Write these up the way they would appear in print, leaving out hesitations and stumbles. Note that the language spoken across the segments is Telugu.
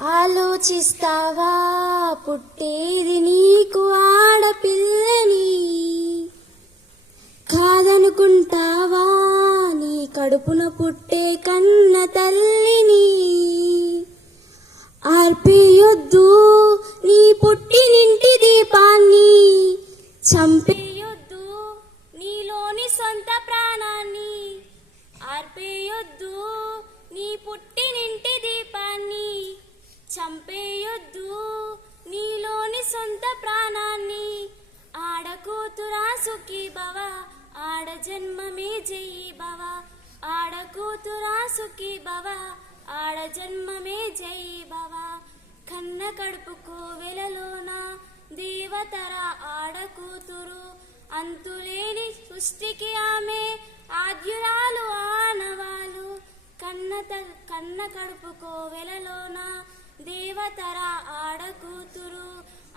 ఆలోచిస్తావా పుట్టేది నీకు ఆడపిల్లని, కాదనుకుంటావా నీ కడుపున పుట్టే కన్న తల్లిని. ఆర్పేయొద్దు నీ పుట్టినింటి దీపాన్ని, చంపేయొద్దు నీలోని సొంత ప్రాణాన్ని. ఆర్పేయొద్దు నీ పుట్టినింటి దీపాన్ని, చంపేయొద్దు నీలోని సొంత ప్రాణాన్ని. ఆడకూతురా సుఖీ భవ, ఆడ జన్మమే జయి భవ. ఆడకూతురా సుఖీ భవ, ఆడ జన్మమే జయి భవ. కన్న కడుపు కోవెలలోన దేవతర ఆడకూతురు, అంతులేని సృష్టికి ఆమె ఆద్యురాలు ఆనవాలు. కన్న కడుపు కోవెలలోన దేవతర ఆడకూతురు,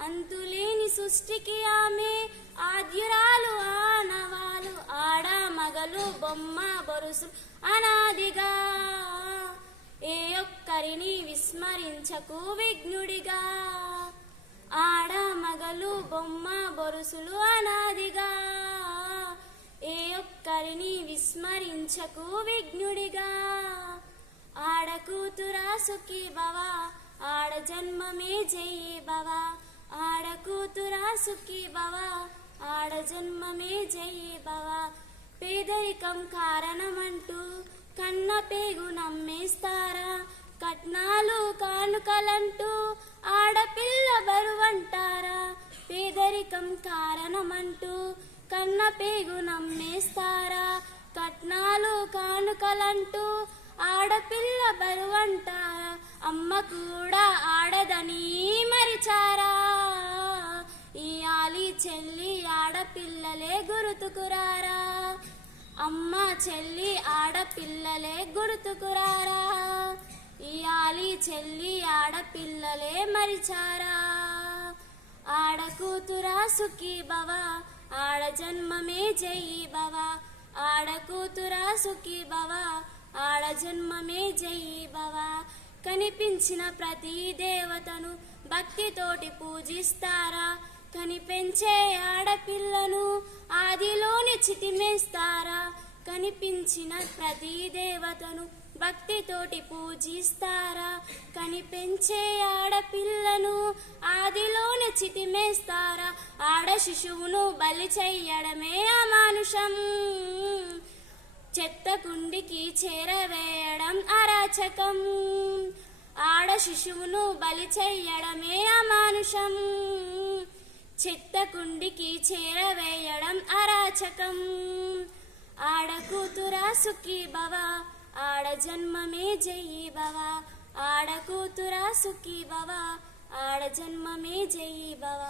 అంతులేని సృష్టికి ఆమె ఆద్యురాలు ఆనవాలు. ఆడ మగలు బొమ్మ బొరుసు అనాదిగా, ఏ ఒక్కరిని విస్మరించకు విఘ్నుడిగా. ఆడ మగలు బొమ్మ బొరుసులు అనాదిగా, ఏ ఒక్కరిని విస్మరించకు విఘ్నుడిగా. ఆడకూతురా సుఖీ భవ, ఆడ జన్మమే జయి భవ. ఆడకూతురా సుఖీ భవ, ఆడ జన్మమే జయి భవ. పేదరికం కారణమంటూ కన్న పేగు నమ్మేస్తారా, కట్నాలు కానుకలంటూ ఆడపిల్ల బరువంటారా. పేదరికం కారణమంటూ కన్న పేగు నమ్మేస్తారా, కట్నాలు కానుకలంటూ ఆడపిల్ల బరువంటారా. అమ్మ కూడా ఆడదని మరిచారా, ఈ ఆలి చెల్లి ఆడపిల్లలే గుర్తుకురారా. అమ్మ చెల్లి ఆడపిల్లలే గుర్తుకురారా, ఈ ఆలి చెల్లి ఆడపిల్లలే మరిచారా. ఆడకూతురా సుఖీ భవ, ఆడ జన్మమే జయి భవ. ఆడకూతురా సుఖీ భవ, ఆడ జన్మమే జయి భవ. కనిపించిన ప్రతి దేవతను భక్తితోటి పూజిస్తారా, కనిపించే ఆడపిల్లను ఆదిలోని చితిమేస్తారా. కనిపించిన ప్రతి దేవతను భక్తితోటి పూజిస్తారా, కనిపించే ఆడపిల్లను ఆదిలోని చితిమేస్తారా. ఆడ శిశువును బలి చెయ్యడమే అమానుషం, చెత్త కుండికి చేరవేయడం అరాచకం. ఆడ శిశువును బలి చెయ్యడమే అమానుషం, చెత్త కుండికి చేరవేయడం అరాచకం. ఆడకూతురా సుఖీ భవ, ఆడ జన్మమే జయి భవ. ఆడకూతురా సుఖీ భవ, ఆడ జన్మమే జయి భవ.